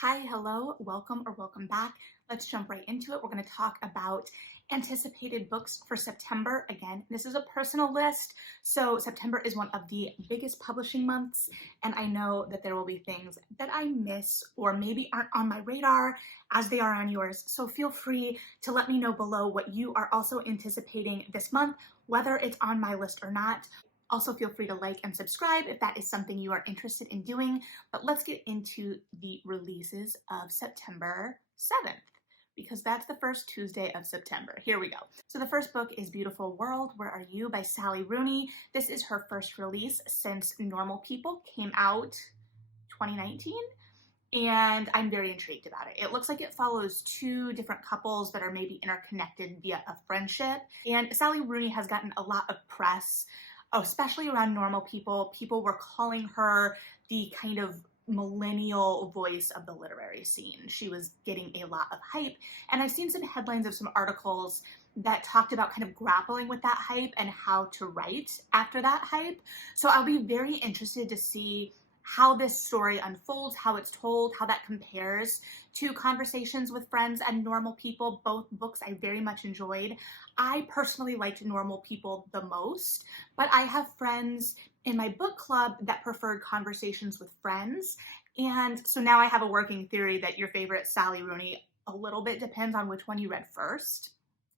Hi, hello, welcome or welcome back. Let's jump right into it. We're going to talk about anticipated books for September. Again, this is a personal list, so September is one of the biggest publishing months, and I know that there will be things that I miss or maybe aren't on my radar as they are on yours. So feel free to let me know below what you are also anticipating this month, whether it's on my list or not. Also, feel free to like and subscribe if that is something you are interested in doing. But let's get into the releases of September 7th, because that's the first Tuesday of September. Here we go. So the first book is Beautiful World, Where Are You by Sally Rooney. This is her first release since Normal People came out 2019. And I'm very intrigued about it. It looks like it follows two different couples that are maybe interconnected via a friendship. And Sally Rooney has gotten a lot of press, especially around Normal People. People were calling her the kind of millennial voice of the literary scene. She was getting a lot of hype. And I've seen some headlines of some articles that talked about kind of grappling with that hype and how to write after that hype. So I'll be very interested to see how this story unfolds, how it's told, how that compares to Conversations with Friends and Normal People. Both books I very much enjoyed. I personally liked Normal People the most, but I have friends in my book club that preferred Conversations with Friends. And so now I have a working theory that your favorite Sally Rooney a little bit depends on which one you read first.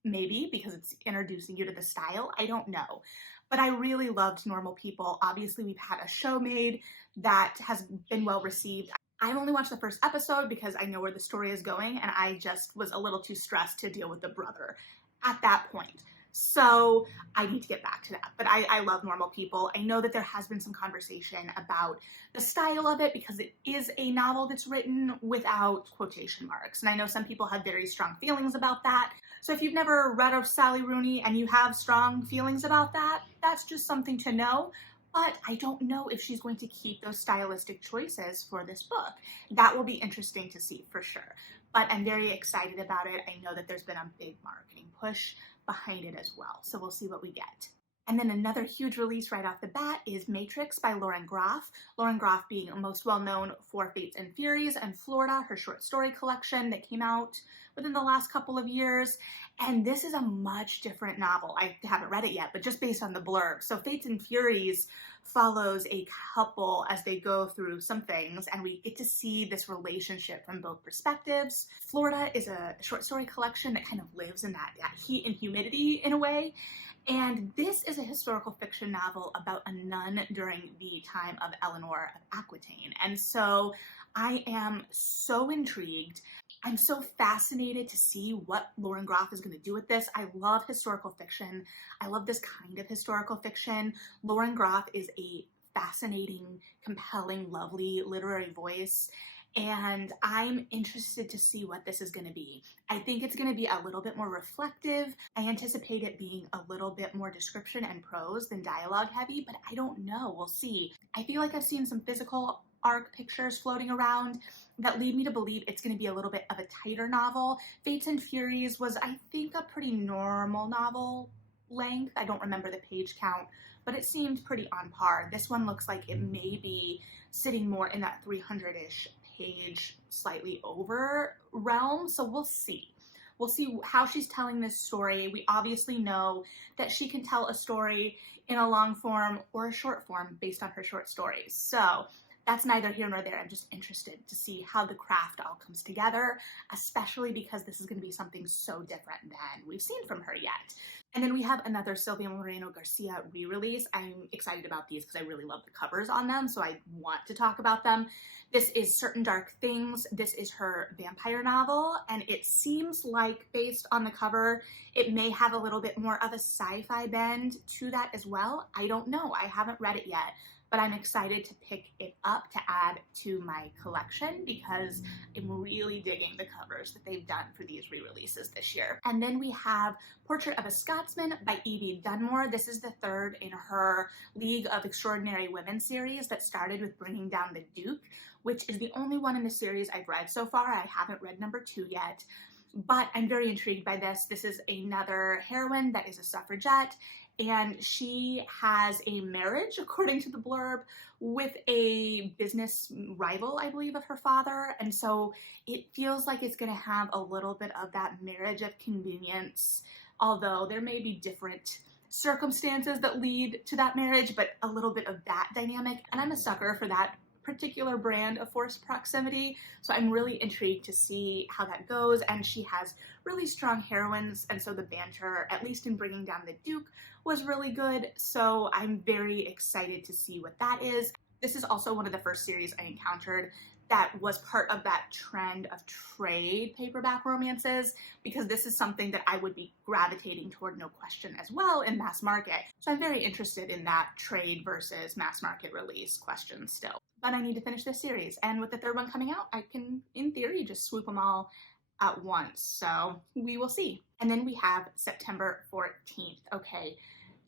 Maybe because it's introducing you to the style. I don't know. But I really loved Normal People. Obviously, we've had a show made that has been well received. I've only watched the first episode because I know where the story is going, and I just was a little too stressed to deal with the brother at that point. So I need to get back to that. But I love Normal People. I know that there has been some conversation about the style of it because it is a novel that's written without quotation marks. And I know some people have very strong feelings about that. So if you've never read of Sally Rooney and you have strong feelings about that, that's just something to know. But I don't know if she's going to keep those stylistic choices for this book. That will be interesting to see for sure. But I'm very excited about it. I know that there's been a big marketing push behind it as well. So we'll see what we get. And then another huge release right off the bat is Matrix by Lauren Groff. Lauren Groff being most well known for Fates and Furies and Florida, her short story collection that came out within the last couple of years. And this is a much different novel. I haven't read it yet, but just based on the blurb. So Fates and Furies follows a couple as they go through some things, and we get to see this relationship from both perspectives. Florida is a short story collection that kind of lives in that heat and humidity in a way. And this is a historical fiction novel about a nun during the time of Eleanor of Aquitaine. And so I am so intrigued. I'm so fascinated to see what Lauren Groff is going to do with this. I love historical fiction. I love this kind of historical fiction. Lauren Groff is a fascinating, compelling, lovely literary voice. And I'm interested to see what this is going to be. I think it's going to be a little bit more reflective. I anticipate it being a little bit more description and prose than dialogue heavy, but I don't know. We'll see. I feel like I've seen some physical arc pictures floating around that lead me to believe it's going to be a little bit of a tighter novel. Fates and Furies was, I think, a pretty normal novel length. I don't remember the page count, but it seemed pretty on par. This one looks like it may be sitting more in that 300-ish page, slightly over realm. So we'll see. We'll see how she's telling this story. We obviously know that she can tell a story in a long form or a short form based on her short stories. So that's neither here nor there. I'm just interested to see how the craft all comes together, especially because this is going to be something so different than we've seen from her yet. And then we have another Silvia Moreno Garcia re-release. I'm excited about these because I really love the covers on them, so I want to talk about them. This is Certain Dark Things. This is her vampire novel, and it seems like, based on the cover, it may have a little bit more of a sci-fi bend to that as well. I don't know. I haven't read it yet, but I'm excited to pick it up to add to my collection because I'm really digging the covers that they've done for these re-releases this year. And then we have Portrait of a Scotsman by Evie Dunmore. This is the third in her League of Extraordinary Women series that started with Bringing Down the Duke, which is the only one in the series I've read so far. I haven't read number 2 yet, but I'm very intrigued by this. This is another heroine that is a suffragette, and she has a marriage, according to the blurb, with a business rival, I believe, of her father. And so it feels like it's going to have a little bit of that marriage of convenience, although there may be different circumstances that lead to that marriage, but a little bit of that dynamic. And I'm a sucker for that particular brand of forced proximity, so I'm really intrigued to see how that goes. And she has really strong heroines, and so the banter, at least in Bringing Down the Duke, was really good, so I'm very excited to see what that is. This is also one of the first series I encountered that was part of that trend of trade paperback romances, because this is something that I would be gravitating toward, no question, as well in mass market. So I'm very interested in that trade versus mass market release question still. But I need to finish this series, and with the third one coming out, I can, in theory, just swoop them all at once. So we will see. And then we have September 14th. Okay,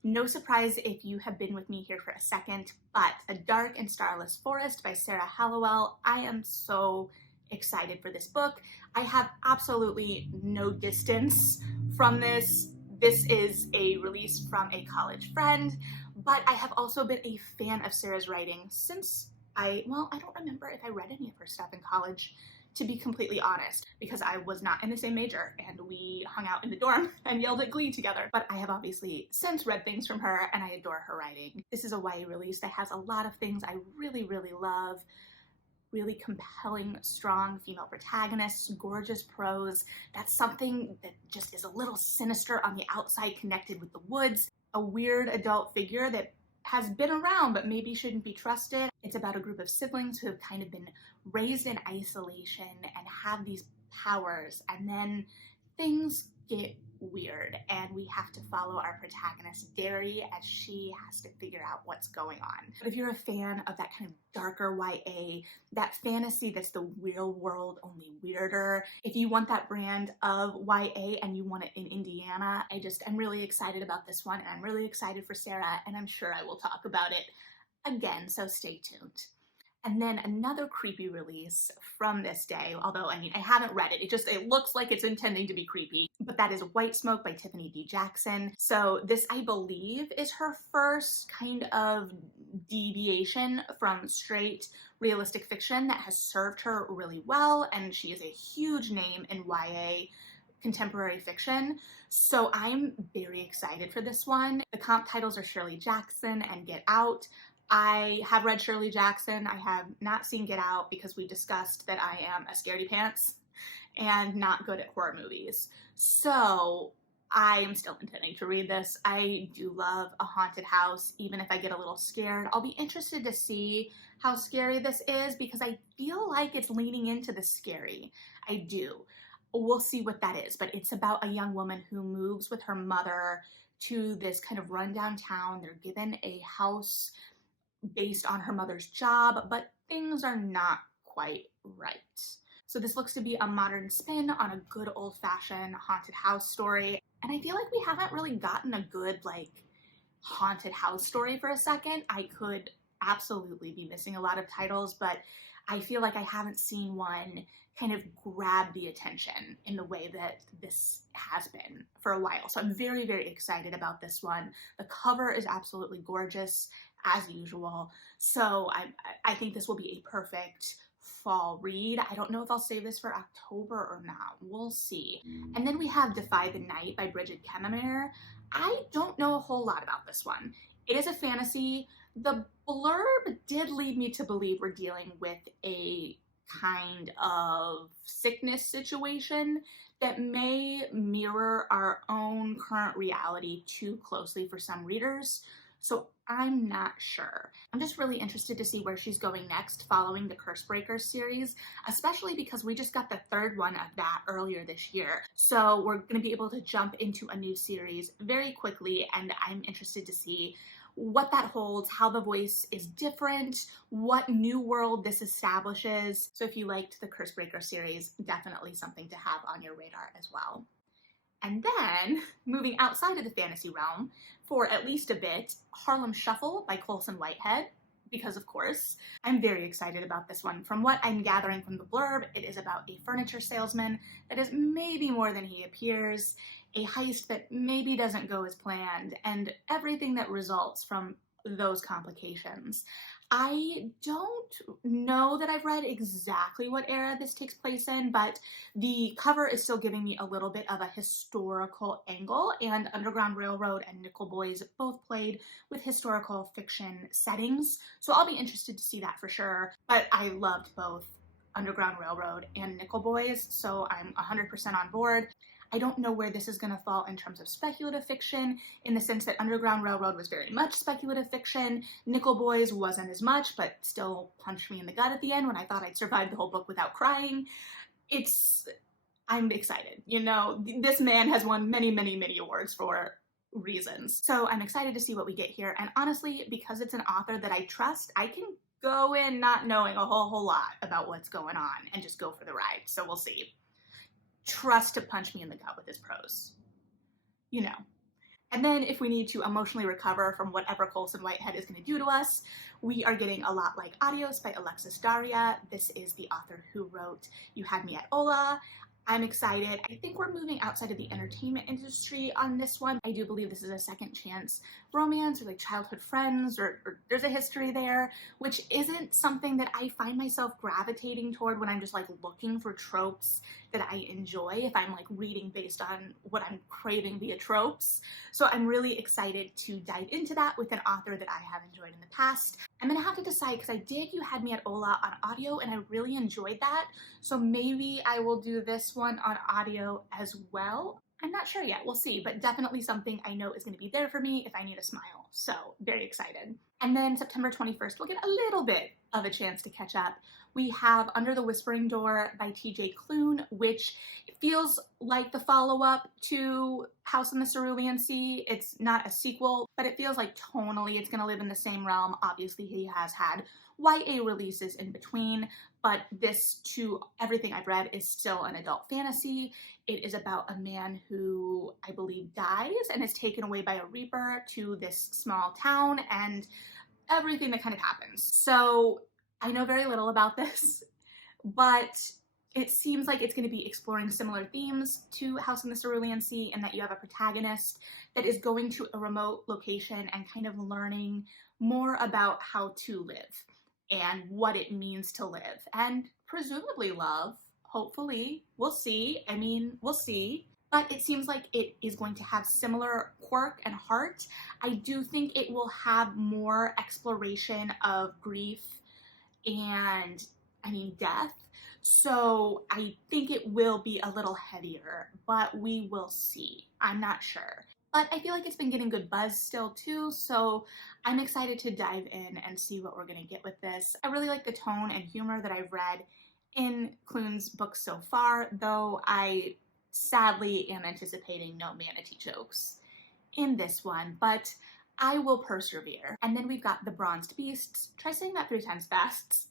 no surprise if you have been with me here for a second, but A Dark and Starless Forest by Sarah Hallowell. I am so excited for this book. I have absolutely no distance from this. This is a release from a college friend, but I have also been a fan of Sarah's writing since I don't remember if I read any of her stuff in college, to be completely honest, because I was not in the same major and we hung out in the dorm and yelled at Glee together. But I have obviously since read things from her and I adore her writing. This is a YA release that has a lot of things I really, really love. Really compelling, strong female protagonists, gorgeous prose. That's something that just is a little sinister on the outside, connected with the woods. A weird adult figure that has been around but maybe shouldn't be trusted. It's about a group of siblings who have kind of been raised in isolation and have these powers, and then things get weird and we have to follow our protagonist Derry as she has to figure out what's going on. But if you're a fan of that kind of darker YA, that fantasy that's the real world only weirder, if you want that brand of YA and you want it in Indiana, I'm really excited about this one, and I'm really excited for Sarah, and I'm sure I will talk about it again, so stay tuned. And then another creepy release from this day, although I haven't read it. It looks like it's intending to be creepy, but that is White Smoke by Tiffany D. Jackson. So this, I believe, is her first kind of deviation from straight realistic fiction that has served her really well, and she is a huge name in YA contemporary fiction. So I'm very excited for this one. The comp titles are Shirley Jackson and Get Out. I have read Shirley Jackson. I have not seen Get Out because we discussed that I am a scaredy pants and not good at horror movies. So I am still intending to read this. I do love a haunted house, even if I get a little scared. I'll be interested to see how scary this is because I feel like it's leaning into the scary. I do. We'll see what that is, but it's about a young woman who moves with her mother to this kind of rundown town. They're given a house based on her mother's job, but things are not quite right. So this looks to be a modern spin on a good old-fashioned haunted house story, and I feel like we haven't really gotten a good haunted house story for a second. I could absolutely be missing a lot of titles, but I feel like I haven't seen one kind of grab the attention in the way that this has been for a while. So I'm very, very excited about this one. The cover is absolutely gorgeous, as usual. So I think this will be a perfect fall read. I don't know if I'll save this for October or not. We'll see. And then we have Defy the Night by Bridget Kemmerer. I don't know a whole lot about this one. It is a fantasy. The blurb did lead me to believe we're dealing with a kind of sickness situation that may mirror our own current reality too closely for some readers. So I'm not sure. I'm just really interested to see where she's going next following the Cursebreakers series, especially because we just got the third one of that earlier this year. So we're going to be able to jump into a new series very quickly, and I'm interested to see what that holds, how the voice is different, what new world this establishes. So if you liked the Cursebreaker series, definitely something to have on your radar as well. And then, moving outside of the fantasy realm, for at least a bit, Harlem Shuffle by Colson Whitehead, because of course, I'm very excited about this one. From what I'm gathering from the blurb, it is about a furniture salesman that is maybe more than he appears, a heist that maybe doesn't go as planned, and everything that results from those complications. I don't know that I've read exactly what era this takes place in, but the cover is still giving me a little bit of a historical angle, and Underground Railroad and Nickel Boys both played with historical fiction settings, so I'll be interested to see that for sure. But I loved both Underground Railroad and Nickel Boys, so I'm 100% on board. I don't know where this is going to fall in terms of speculative fiction, in the sense that Underground Railroad was very much speculative fiction. Nickel Boys wasn't as much, but still punched me in the gut at the end when I thought I'd survived the whole book without crying. I'm excited. You know, this man has won many, many, many awards for reasons. So I'm excited to see what we get here. And honestly, because it's an author that I trust, I can go in not knowing a whole lot about what's going on and just go for the ride. So we'll see. Trust to punch me in the gut with his prose. You know. And then if we need to emotionally recover from whatever Colson Whitehead is going to do to us, we are getting A Lot Like Odes by Alexis Daria. This is the author who wrote You Had Me at Ola. I'm excited. I think we're moving outside of the entertainment industry on this one. I do believe this is a second chance romance, or like childhood friends, or there's a history there, which isn't something that I find myself gravitating toward when I'm just like looking for tropes that I enjoy, if I'm like reading based on what I'm craving via tropes. So I'm really excited to dive into that with an author that I have enjoyed in the past. I'm gonna have to decide, because I did You Had Me at Ola on audio and I really enjoyed that. So maybe I will do this one on audio as well. I'm not sure yet, we'll see, but definitely something I know is going to be there for me if I need a smile. So very excited. And then September 21st, we'll get a little bit of a chance to catch up. We have Under the Whispering Door by TJ Klune, which feels like the follow-up to House in the Cerulean Sea. It's not a sequel, but it feels like tonally it's going to live in the same realm. Obviously, he has had YA releases in between, but this, to everything I've read, is still an adult fantasy. It is about a man who, I believe, dies and is taken away by a reaper to this small town, and everything that kind of happens. So I know very little about this, but it seems like it's going to be exploring similar themes to House in the Cerulean Sea, and that you have a protagonist that is going to a remote location and kind of learning more about how to live and what it means to live, and presumably love. Hopefully, we'll see. I mean, we'll see. But it seems like it is going to have similar quirk and heart. I do think it will have more exploration of grief and, death. So I think it will be a little heavier, but we will see. I'm not sure. But I feel like it's been getting good buzz still too, so I'm excited to dive in and see what we're going to get with this. I really like the tone and humor that I've read in Klune's books so far, though I sadly am anticipating no manatee jokes in this one, but I will persevere. And then we've got The Bronzed Beasts, try saying that 3 times fast,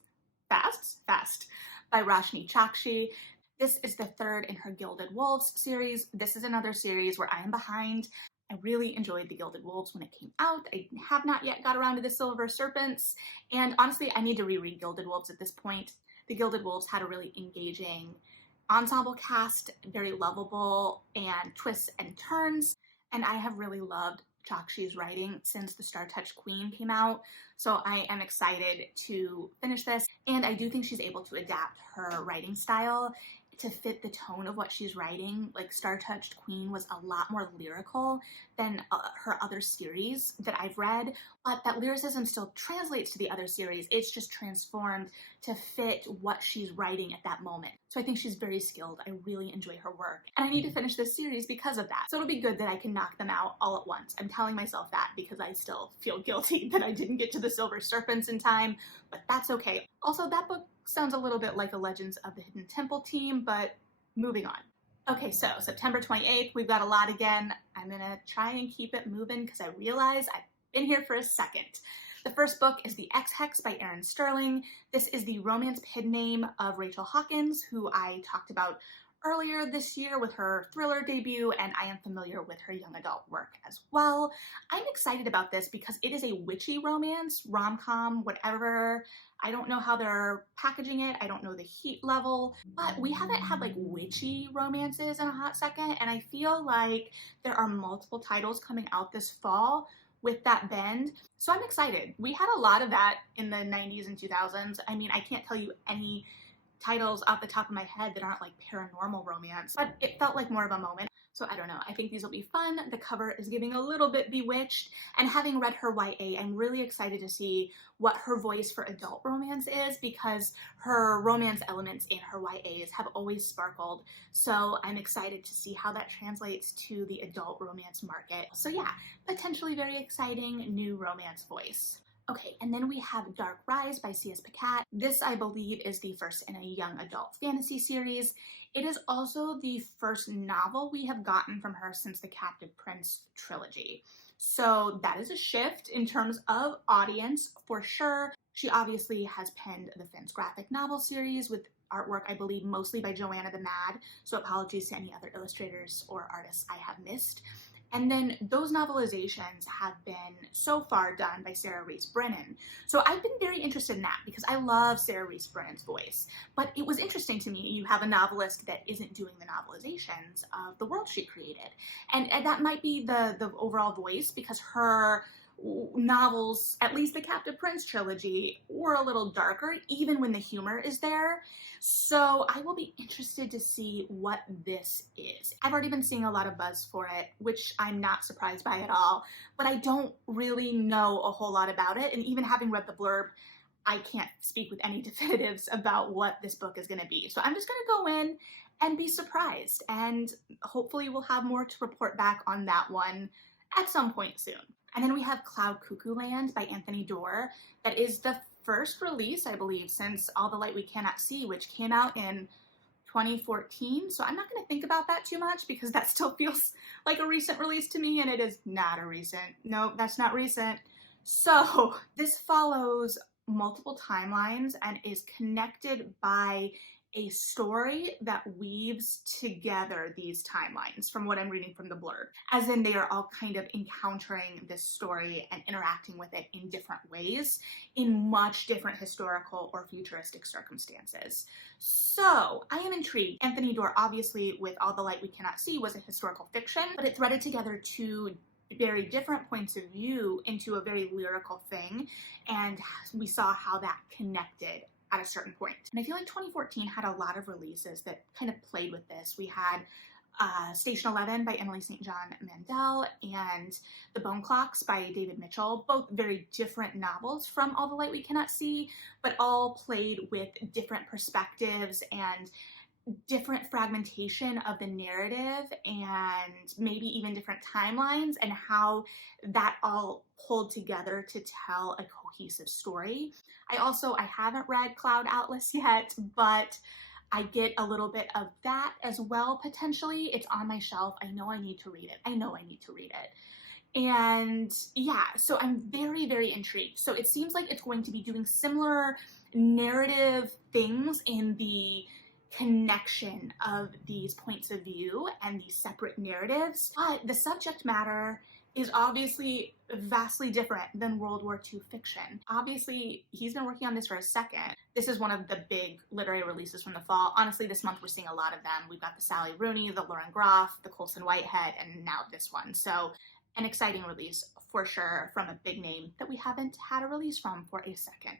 by Roshni Chakshi. This is the third in her Gilded Wolves series. This is another series where I am behind. I really enjoyed the Gilded Wolves when it came out. I have not yet got around to the Silver Serpents, and honestly, I need to reread Gilded Wolves at this point. The Gilded Wolves had a really engaging ensemble cast, very lovable, and twists and turns, and I have really loved Chakshi's writing since The Star-Touched Queen came out, so I am excited to finish this, and I do think she's able to adapt her writing style to fit the tone of what she's writing. Like, Star-Touched Queen was a lot more lyrical than her other series that I've read, but that lyricism still translates to the other series. It's just transformed to fit what she's writing at that moment. So I think she's very skilled. I really enjoy her work, and I need to finish this series because of that. So it'll be good that I can knock them out all at once. I'm telling myself that because I still feel guilty that I didn't get to the Silver Serpents in time, but that's okay. Also, that book sounds a little bit like a Legends of the Hidden Temple team, but moving on. Okay, so September 28th, we've got a lot again. I'm gonna try and keep it moving because I realize I've been here for a second. The first book is The Xhex by Erin Sterling. This is the romance pen name of Rachel Hawkins, who I talked about earlier this year with her thriller debut, and I am familiar with her young adult work as well. I'm excited about this because it is a witchy romance, rom-com, whatever. I don't know how they're packaging it. I don't know the heat level, but we haven't had like witchy romances in a hot second, and I feel like there are multiple titles coming out this fall with that bend. So I'm excited. We had a lot of that in the 90s and 2000s. I mean, I can't tell you any titles off the top of my head that aren't like paranormal romance, but it felt like more of a moment. So I don't know, I think these will be fun. The cover is giving a little bit bewitched, and having read her YA, I'm really excited to see what her voice for adult romance is, because her romance elements in her YAs have always sparkled. So I'm excited to see how that translates to the adult romance market. So yeah, potentially very exciting new romance voice. Okay, and then we have Dark Rise by C.S. Pacat. This, I believe, is the first in a young adult fantasy series. It is also the first novel we have gotten from her since the Captive Prince trilogy. So that is a shift in terms of audience for sure. She obviously has penned the Finn's graphic novel series with artwork, I believe, mostly by Joanna the Mad. So apologies to any other illustrators or artists I have missed. And then those novelizations have been so far done by Sarah Reese Brennan. So I've been very interested in that because I love Sarah Reese Brennan's voice. But it was interesting to me, you have a novelist that isn't doing the novelizations of the world she created. And that might be the overall voice, because her novels, at least the Captive Prince trilogy, were a little darker, even when the humor is there. So I will be interested to see what this is. I've already been seeing a lot of buzz for it, which I'm not surprised by at all, but I don't really know a whole lot about it. And even having read the blurb, I can't speak with any definitives about what this book is going to be. So I'm just going to go in and be surprised, and hopefully we'll have more to report back on that one at some point soon. And then we have Cloud Cuckoo Land by Anthony Doerr. That is the first release, I believe, since All the Light We Cannot See, which came out in 2014. So I'm not going to think about that too much because that still feels like a recent release to me, and it is not a recent. No, that's not recent. So this follows multiple timelines and is connected by a story that weaves together these timelines, from what I'm reading from the blurb. As in, they are all kind of encountering this story and interacting with it in different ways, in much different historical or futuristic circumstances. So I am intrigued. Anthony Doerr, obviously, with All the Light We Cannot See, was a historical fiction, but it threaded together two very different points of view into a very lyrical thing, and we saw how that connected at a certain point. And I feel like 2014 had a lot of releases that kind of played with this. We had Station 11 by Emily St. John Mandel and The Bone Clocks by David Mitchell, both very different novels from All the Light We Cannot See, but all played with different perspectives and different fragmentation of the narrative, and maybe even different timelines, and how that all pulled together to tell a cohesive story. I haven't read Cloud Atlas yet, but I get a little bit of that as well, potentially. It's on my shelf. I know I need to read it. And yeah, so I'm very, very intrigued. So it seems like it's going to be doing similar narrative things in the connection of these points of view and these separate narratives, but the subject matter is obviously vastly different than World War II fiction. Obviously, he's been working on this for a second. This is one of the big literary releases from the fall. Honestly, this month we're seeing a lot of them. We've got the Sally Rooney, the Lauren Groff, the Colson Whitehead, and now this one. So an exciting release for sure from a big name that we haven't had a release from for a second.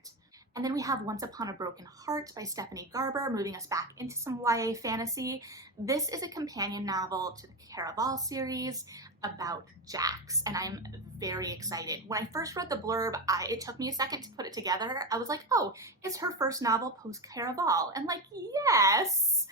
And then we have Once Upon a Broken Heart by Stephanie Garber, moving us back into some YA fantasy. This is a companion novel to the Caraval series about Xhex, and I'm very excited. When I first read the blurb, it took me a second to put it together. I was like, oh, it's her first novel post-Caraval. And like, yes!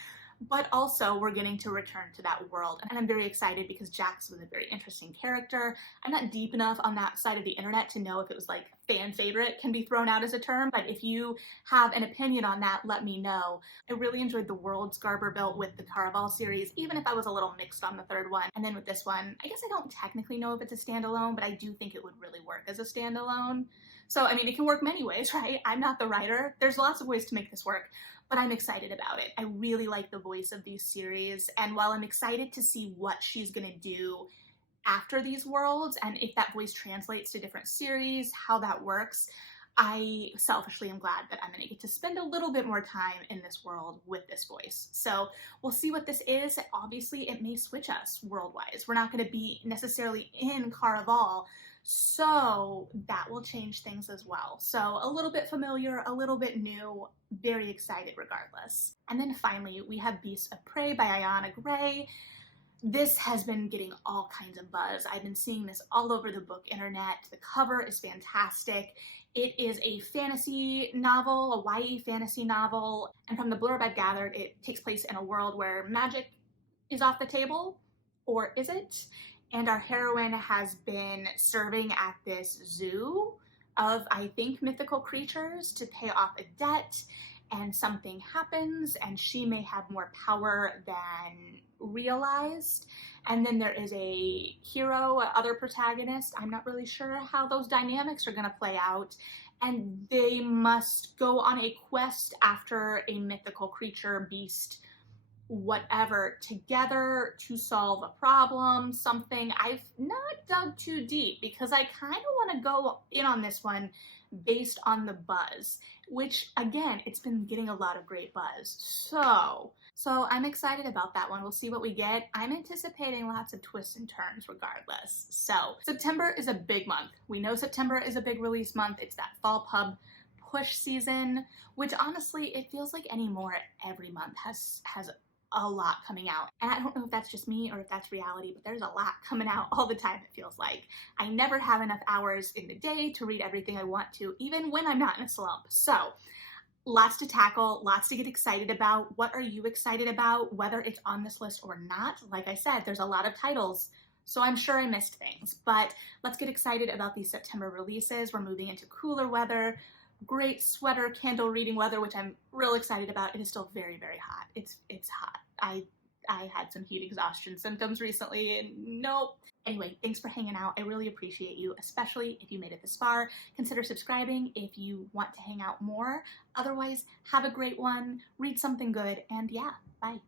But also we're getting to return to that world, and I'm very excited because Xhex was a very interesting character. I'm not deep enough on that side of the internet to know if it was like fan favorite can be thrown out as a term, but if you have an opinion on that, let me know. I really enjoyed the worlds Garber built with the Caraval series, even if I was a little mixed on the third one. And then with this one, I guess I don't technically know if it's a standalone, but I do think it would really work as a standalone. So, I mean, it can work many ways, right? I'm not the writer. There's lots of ways to make this work, but I'm excited about it. I really like the voice of these series, and while I'm excited to see what she's gonna do after these worlds and if that voice translates to different series, how that works, I selfishly am glad that I'm gonna get to spend a little bit more time in this world with this voice. So we'll see what this is. Obviously, it may switch us world-wise. We're not gonna be necessarily in Caraval, so that will change things as well. So a little bit familiar, a little bit new, very excited regardless. And then finally, we have Beasts of Prey by Ayana Gray. This has been getting all kinds of buzz. I've been seeing this all over the book internet. The cover is fantastic. It is a fantasy novel, a YA fantasy novel, and from the blurb I've gathered, it takes place in a world where magic is off the table, or is it? And our heroine has been serving at this zoo of, I think, mythical creatures to pay off a debt, and something happens and she may have more power than realized. And then there is a hero, other protagonist. I'm not really sure how those dynamics are going to play out. And they must go on a quest after a mythical creature, beast, whatever, together to solve a problem, something. I've not dug too deep because I kind of want to go in on this one based on the buzz, which again, it's been getting a lot of great buzz. So I'm excited about that one. We'll see what we get. I'm anticipating lots of twists and turns regardless. So September is a big month. We know September is a big release month. It's that fall pub push season, which honestly, it feels like anymore every month has a lot coming out. And I don't know if that's just me or if that's reality, but there's a lot coming out all the time, it feels like. I never have enough hours in the day to read everything I want to, even when I'm not in a slump. So lots to tackle, lots to get excited about. What are you excited about, whether it's on this list or not? Like I said, there's a lot of titles, so I'm sure I missed things, but let's get excited about these September releases. We're moving into cooler weather, great sweater candle reading weather, which I'm real excited about. It is still very, very hot. It's hot. I had some heat exhaustion symptoms recently and nope. Anyway, thanks for hanging out. I really appreciate you, especially if you made it this far. Consider subscribing if you want to hang out more. Otherwise, have a great one, read something good, and yeah, bye.